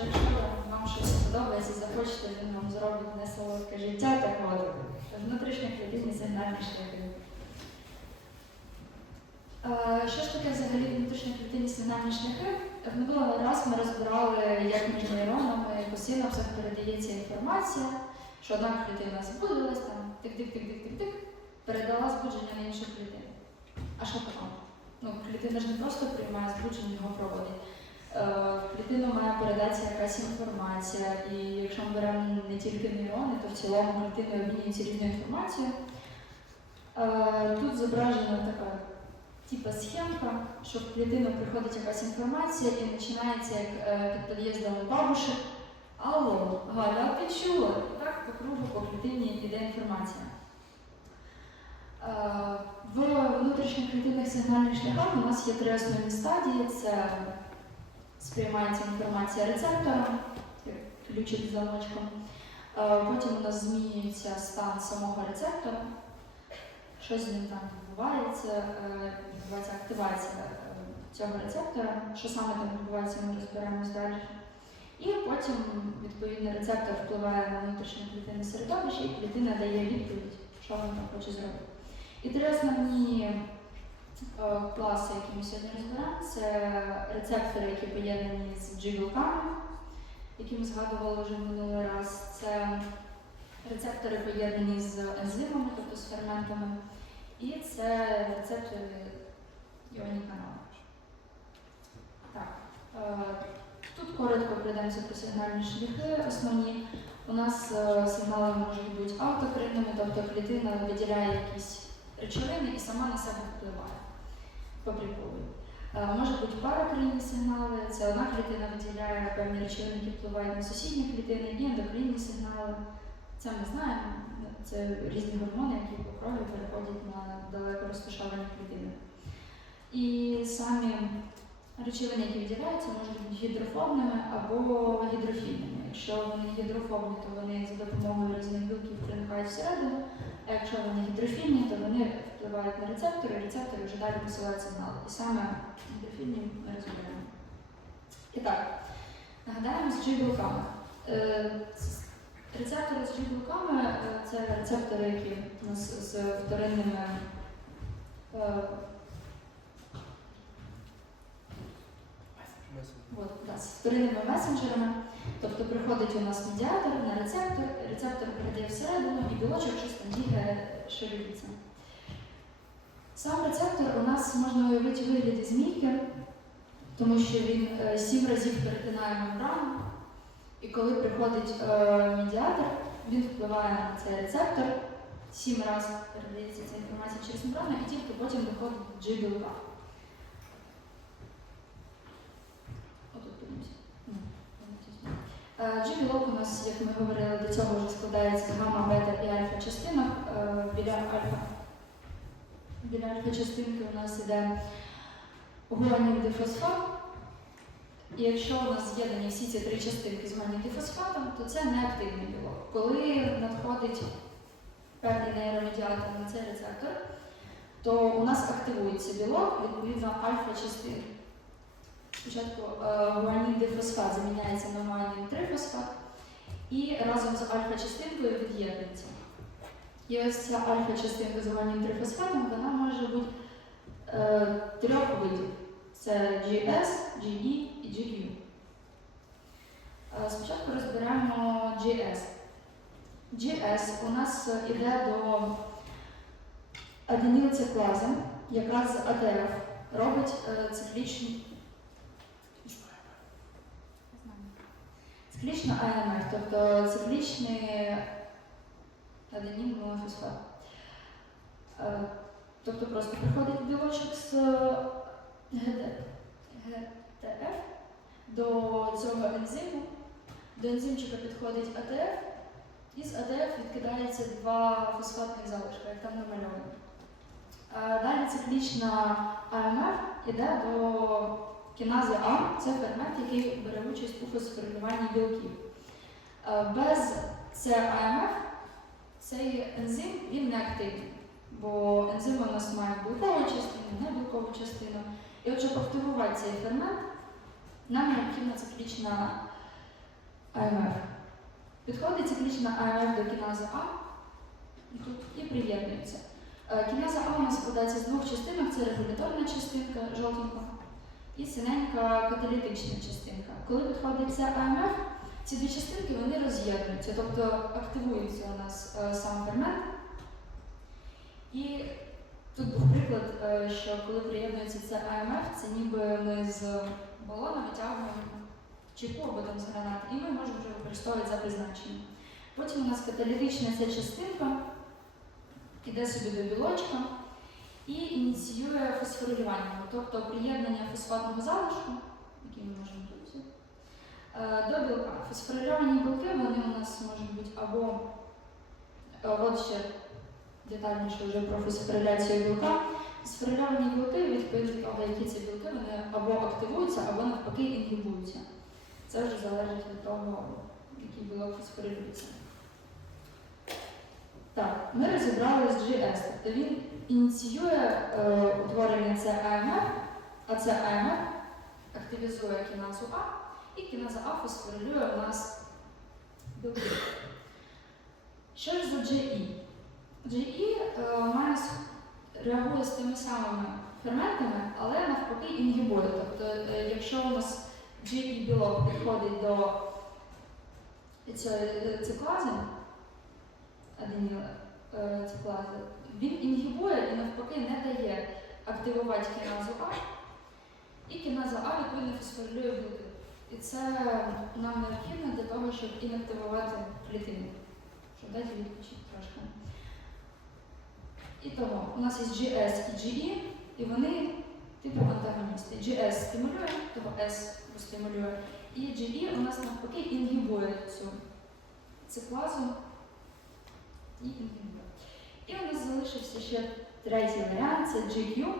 що якщо вам щось подобається, захочете, він вам зробить несолодке життя, так от внутрішньоклітинні сигнальні шляхи. Е, Що ж таке взагалі внутрішньоклітинні сигнальні шляхи? В минулий раз ми розбирали, як між нейронами по синапсах передається інформація, що одна клітина збудилась, там тик-тик-тик-тик-тик-тик, передала збудження на іншу клітину. А що потім? Ну, клітина ж не просто приймає збудження, його проводить. Е, В має передатися якась інформація, і якщо ми беремо не тільки нейрони, то в цілому клітини обмінюються різною інформацією. Е, Тут зображена така типа схемка, що в клітину приходить якась інформація і починається як е, під під'їздом бабушек. Алло, Галя, ти чула? І так по кругу по клітині йде інформація. В внутрішньоклітинних сигнальних шляхах у нас є три основні стадії: це сприймається інформація рецептором, ключик з замочком. Е, Потім у нас змінюється стан самого рецептора, що з ним там відбувається, е, відбувається активація е, цього рецептора, що саме там відбувається, ми розберемось далі. І потім відповідний рецептор впливає на внутрішнє клітинне середовище, і клітина дає відповідь, що вона там хоче зробити. І три е, класи, які ми сьогодні розберемо, це рецептори, які поєднані з джигілками, які ми згадували вже минулий раз. Це рецептори поєднані з ензимами, тобто з ферментами, і це рецептори іонні канали. Так. е, Тут коротко пройдемося про сигнальні шляхи основні. У нас е, сигнали можуть бути автокринними, тобто клітина виділяє якісь речовини і сама на себе впливає по приколу. Може бути паракринні сигнали, це одна клітина виділяє певні речовини, які впливають на сусідні клітини, і ендокринні сигнали. Це ми знаємо, це різні гормони, які по крові переходять на далеко розташовані клітини. І самі речовини, які виділяються, можуть бути гідрофобними або гідрофільними. Якщо вони гідрофобні, то вони за допомогою різних білків проникають всередину, а якщо вони гідрофільні, то вони впливають на рецептори, і рецептори вже далі посилають сигнали. І саме гідрофільні ми розберемо. І так, нагадаємо з G-білками. Е, Рецептори з G-білками е, це рецептори, які у нас з вторинними е, От, да, з вторинними месенджерами. Тобто приходить у нас медіатор на рецептор, рецептор передає всередину і білочок щось там бігає, шевелиться. Сам рецептор у нас можна уявити вигляді змійки, тому що він е, сім разів перетинає мембрану, і коли приходить е, медіатор, він впливає на цей рецептор, сім разів передається ця інформація через мембрану, і тільки потім доходить до G-білка. Е, G-білок у нас, як ми говорили, до цього вже складається гамма, бета і альфа частинок. Е, Біля альфа, біля альфа частинки у нас іде гуанідифосфат. І якщо у нас з'єднані всі ці три частинки з гуанідифосфатом, то це неактивний білок. Коли надходить певний нейромедіатор на цей рецептор, то у нас активується білок, відповідно альфа-частинки. Спочатку е, гуанідифосфат заміняється на гуанін-3-фосфат і разом з альфа-частинкою від'єднується. І ось ця альфа-частинка з гуанін-3-фосфатом, вона може бути е, трьох видів. Це GS, GE і GQ. Е, Спочатку розберемо GS. GS у нас іде до аденілциклази, якраз АТФ робить е, Циклічно АМФ, тобто циклічний аденін монофосфат. Е, Тобто просто приходить білочок з ГТФ до цього ензиму. До ензимчика підходить АТФ, і з АТФ відкидається два фосфатних залишки, як там намальовано. Е, Далі циклічна АМФ іде до Кінази А це фермент, який бере участь у фосфорилюванні білків. Е, Без ЦАМФ цей ензим він не активний, бо ензим у нас має білкову частину, не білкову частину. І от, щоб активувати цей фермент, нам необхідна циклічна АМФ. Підходить циклічна АМФ до кіназа А і приєднується. Е, Кіназа А у нас складається з двох частинок: це регуляторна частинка жовтенька і синенька каталітична частинка. Коли підходить ця АМФ, ці дві частинки вони роз'єднуються, тобто активується у нас е, сам фермент. І тут був приклад, е, що коли приєднується ця АМФ, це ніби ми з балона витягуємо чеку або там з гранат, і ми можемо вже використовувати за призначенням. Потім у нас каталітична ця частинка іде собі до білочка і ініціює фосфорилювання, тобто приєднання фосфатного залишку, який ми можемо тут е, до білка. Фосфорилювані білки вони у нас можуть бути або е, от ще детальніше вже про фосфориляцію білка. Фосфорильовані білки, відповідно які це білки, вони або активуються, або навпаки інгібуються. Це вже залежить від того, який білок фосфорилюється. Так, ми розібрали з GS, тобто він ініціює е, утворення АМФ, а це АМФ активізує кіназу А, і кіназа А фосфорилює у нас білки. Що ж за GE? GE е, реагує з тими самими ферментами, але навпаки інгібує. Тобто, е, якщо у нас GE білок підходить до цієї циклази, е, циклази, він інгібує і навпаки не дає активувати кіназу А, і кіназа А відповідно фосфорилює білки. І це нам необхідно для того, щоб інактивувати клітину, щоб дати відпочити трошки. І того, у нас є GS і GE, і вони типу антагоністи. GS стимулює, того S стимулює, і GE у нас навпаки інгібує цю циклазу і інгібує. І у нас залишився ще третій варіант це GQ.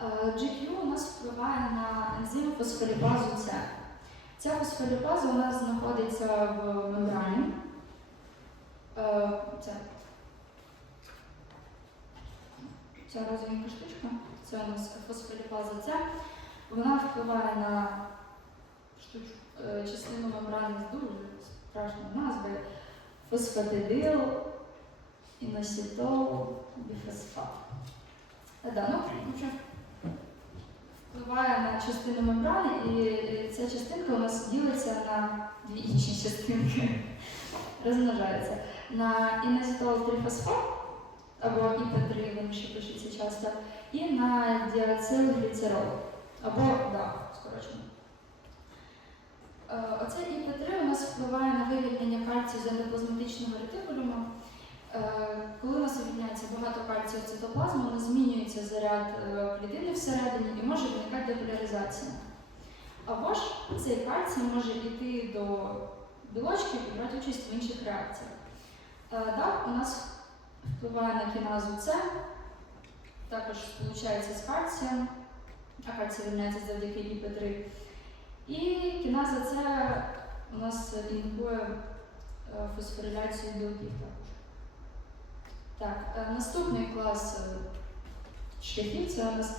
Е, GQ у нас впливає на ензим фосфоліпазу С. Ця фосфоліпаза у нас знаходиться в мембрані. Е, Це, ця розовенька штучка, це у нас фосфоліпаза С. Вона впливає на частину мембрани з дуже страшною назвою фосфатидил, іносітол, біфосфат. Е, Да, ну, впливає на частину мембрани, і е, ця частинка у нас ділиться на дві інші частинки, розмножається. На інозітол трифосфат, або ІП3, вони ще пишуться часто, і на діацилгліцерол, або да, скорочено. Е, Оце ІП3 у нас впливає на вивільнення кальцію з ендоплазматичного ретикулюму. Е, Коли у нас вивільняється багато кальцію цитоплазму, у нас змінюється заряд е, клітини всередині і може виникати деполяризація. Або ж цей кальцій може йти до білочків і брати участь в інших реакціях. Так, у нас впливає на кіназу С, також сполучається з кальцієм, а кальцій вивільняється завдяки ІП3. І кіназа С у нас інгібує е, фосфориляцію білків також. Так, е, наступний клас е, шляхів це у нас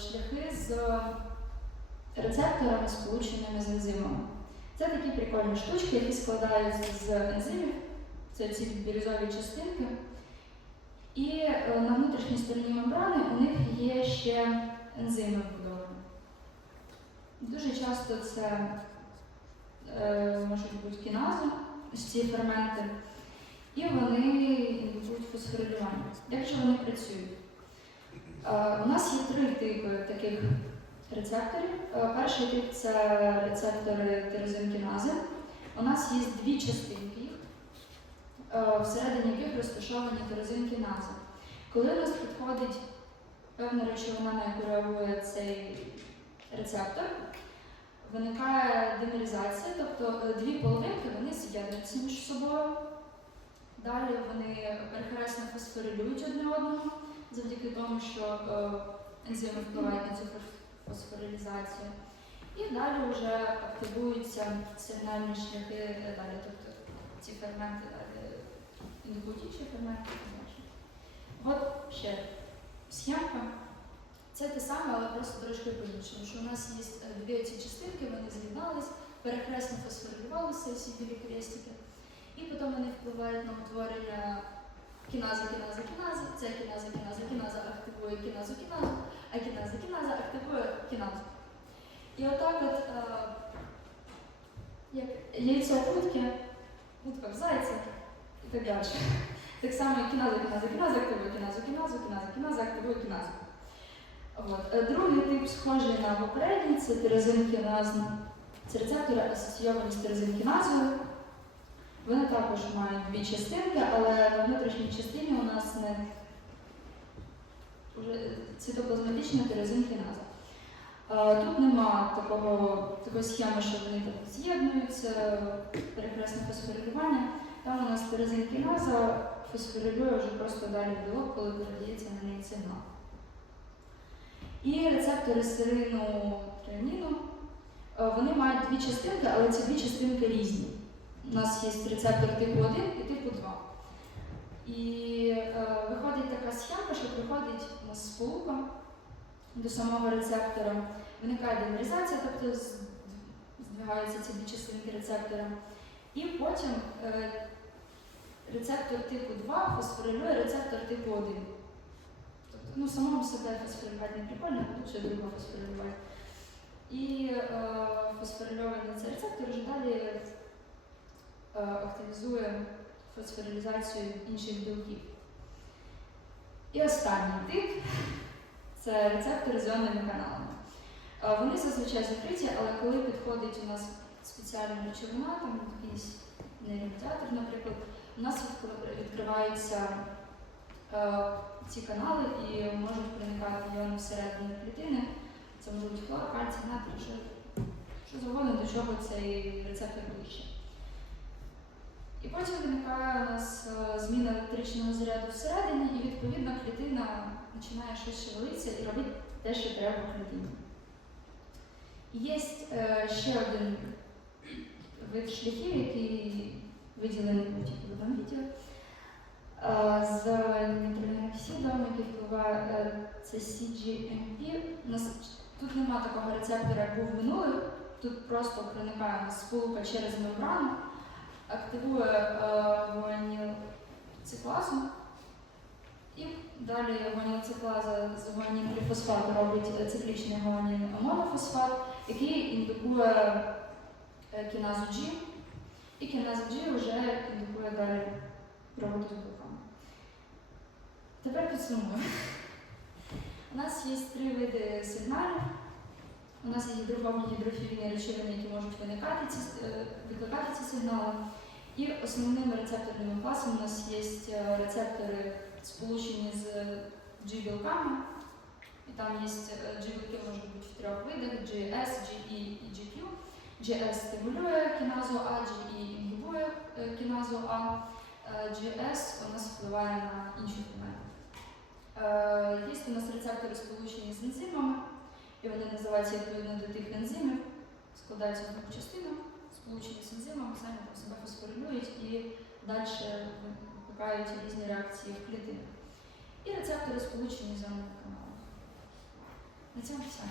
шляхи з рецепторами, сполученими з ензимами. Це такі прикольні штучки, які складаються з ензимів, це ці бірюзові частинки. І на внутрішній стороні мембрани у них є ще ензими. Дуже часто це е, можуть бути кінази, ці ферменти, і вони індикують фосфорилювання. Як же вони працюють? Е, у нас є три типи таких рецепторів. Е, перший тип це рецептори тирозинкінази. У нас є дві частинки е, всередині яких розташовані тирозинкінази. Коли у нас підходить певна речовина, на яку реагує цей рецептор, виникає димеризація, тобто е, дві половинки вони з'єднуються між собою. Далі вони перехресно фосфорилюють одне одного завдяки тому, що е, ензими впливають на цю фосфорилізацію. І далі вже активуються сигнальні шляхи е, далі, тобто ці ферменти далі індукують інші ферменти і так далі. От ще схемка. Це те саме, але просто трошки по-іншому. Що у нас є е, дві ці частинки, вони з'єднались, перехресно фосфорилювалися всі білі крестики, і потім вони впливають на утворення кіназа, кіназа, кінази. Це кіназа, кіназа, кіназа активує кіназу, кіназу, а кіназа, кіназа активує кіназу. І отак от, е, як яйцо утки, утка в зайця і так далі. Так само кіназа, кіназа, кіназа активує кіназу, кіназу, кіназа, кіназа активує кіназу. Е, Другий тип схожий на попередній, це тирозин кіназ. Це рецептори асоційовані з тирозин кіназою. Вони також мають дві частинки, але на внутрішній частині у нас не цитоплазматична тирозин кіназа. Е, Тут нема такого, такої схеми, що вони так з'єднуються, перехресне фосфорилювання. Там у нас тирозин кіназа фосфорилює вже просто далі білок, коли передається на неї сигнал. І рецептори серину тріаніну, е, вони мають дві частинки, але ці дві частинки різні. У нас є рецептор типу 1 і типу 2. І е, виходить така схема, що приходить у нас сполука до самого рецептора, виникає демеризація, тобто здвигаються ці дві частинки рецептора. І потім е, рецептор типу 2 фосфорилює рецептор типу 1. Ну, самому себе фосфорилювати не прикольно, а тут друга фосфорилювати. І е, фосфорильований цей рецептор вже далі е, активізує фосфорилізацію інших білків. І останній тип це рецептори з іонними каналами. Е, Вони зазвичай закриті, але коли підходить у нас спеціальна речовина, там якийсь нейромедіатор, наприклад, у нас відкри- відкриваються ці канали і можуть проникати іони всередину клітини. Це може бути хлор, кальцій, натрій, що, що завгодно, до чого цей рецептор ближче. І потім виникає у нас е, зміна електричного заряду всередині, і відповідно клітина починає щось шевелитися і робити те, що треба клітині. Є е, ще один вид шляхів, який виділений в одному відео. Е, з нейтральним оксидом, який впливає, е, це CGMP. У тут нема такого рецептора, як був минулий. Тут просто проникає сполука через мембрану, активує е, гуаніл-циклазу. І далі гуаніл-циклаза з гуанін-трифосфату робить циклічний гуанін-монофосфат, який індукує кіназу G. І кіназа G вже індукує далі роботу. Тепер підсумуємо. У нас є три види сигналів. У нас є гідрофобні гідрофільні речовини, які можуть виникати ці, е, викликати ці сигнали. І основними рецепторними класами у нас є е, рецептори, сполучені з G-білками. І там є е, G-білки можуть бути в трьох видах: GS, GE і GQ. GS стимулює кіназу А, GE інгібує е, кіназу А. Е, GS у нас впливає на інші ферменти. Е, Є у нас рецептори сполучені з ензимами, і вони називаються відповідно до тих ензимів, складаються в двох частинах, сполучені з ензимами, самі там себе фосфорилюють і далі викликають різні реакції в клітинах. І рецептори сполучені з іонними. На цьому все.